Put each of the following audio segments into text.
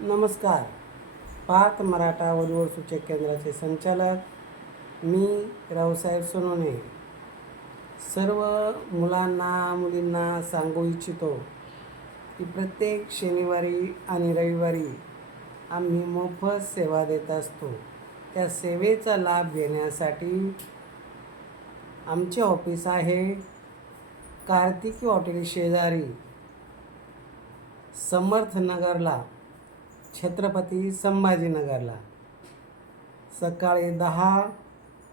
नमस्कार. पाक मराठा वधूवर सूचक केंद्राचे संचालक मी रावसाहेब सोनवणे सर्व मुलांना मुलींना सांगू इच्छितो की प्रत्येक शनिवारी आणि रविवारी आम्ही मोफत सेवा देत असतो. त्या सेवेचा लाभ घेण्यासाठी आमचे ऑफिस आहे कार्तिकी हॉटेल शेजारी समर्थनगरला. छत्रपती संभाजीनगरला. सकाळी दहा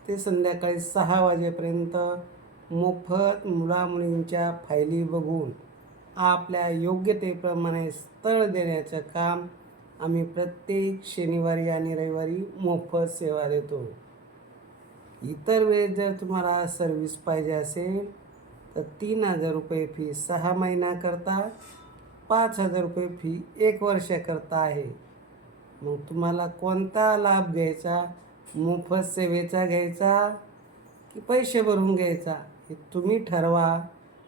ते संध्याकाळी सहा वाजेपर्यंत मोफत मुलामुलींच्या फायली बघून आपल्या योग्यतेप्रमाणे स्थळ देण्याचं काम आम्ही प्रत्येक शनिवारी आणि रविवारी मोफत सेवा देतो. इतर वेळेस जर तुम्हाला सर्व्हिस पाहिजे असेल तर तीन हजार रुपये फी सहा महिन्याकरता पाच हजार रुपये फी एक वर्षाकरता आहे. मग तुम्हाला कोणता लाभ घ्यायचा? मोफत सेवेचा घ्यायचा की पैसे भरून घ्यायचा? हे तुम्ही ठरवा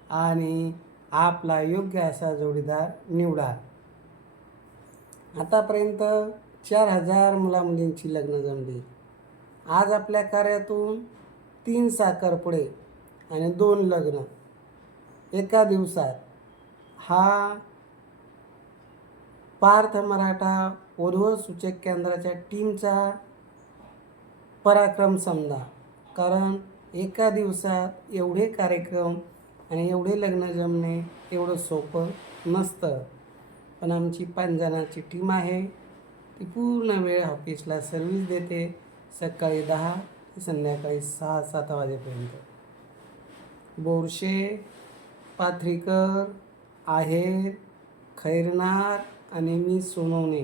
आणि आपला योग्य असा जोडीदार निवडा. आतापर्यंत चार हजार मुलामुलींची लग्न जमली. आज आपल्या कार्यातून तीन साखरपुडे आणि दोन लग्न. एका दिवसात हा पार्थ मराठा वधूवर सूचक केंद्राच्या टीमचा पराक्रम समजा. कारण एका दिवसात एवढे कार्यक्रम आणि एवढे लग्न जमणे एवढं सोपं नसतं. पण आमची पाच जणांची टीम आहे. ती पूर्ण वेळ ऑफिसला सर्व्हिस देते सकाळी दहा ते संध्याकाळी सहा सात वाजेपर्यंत. बोरशे पाथरीकर आहेर खैरनार आणि मी सोनवणे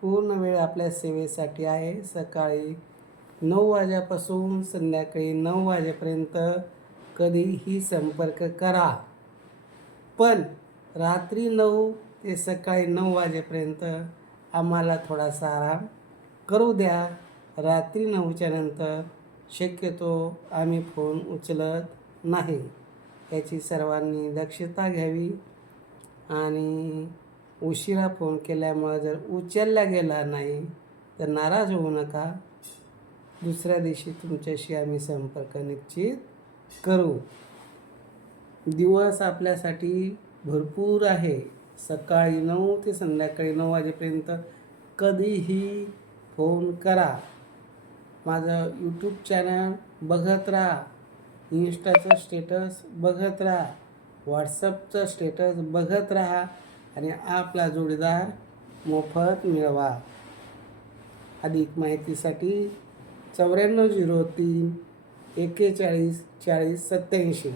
पूर्ण वेळ आपल्या सेवेसाठी आहे. सकाळी नऊ वाजेपासून संध्याकाळी नऊ वाजेपर्यंत कधीही संपर्क करा. पण रात्री नऊ ते सकाळी नऊ वाजेपर्यंत आम्हाला थोडासा आराम करू द्या. रात्री नऊच्या नंतर शक्यतो आम्ही फोन उचलत नाही. याची सर्वांनी दक्षता घ्यावी आणि उशिरा फोन केल्यामुळं जर उचलला गेला नाही तर नाराज होऊ नका. दुसऱ्या दिवशी तुमच्याशी आम्ही संपर्क निश्चित करू. दिवस आपल्यासाठी भरपूर आहे. सकाळी नऊ ते संध्याकाळी नऊ वाजेपर्यंत कधीही फोन करा. माझं यूट्यूब चॅनल बघत राहा. इन्स्टाचं स्टेटस बघत राहा. व्हॉट्सअपचं स्टेटस बघत राहा. आणि आपला जोडीदार मोफत मिळवा. अधिक माहितीसाठी चौऱ्याण्णव झिरो तीन एक्केचाळीस चाळीस सत्याऐंशी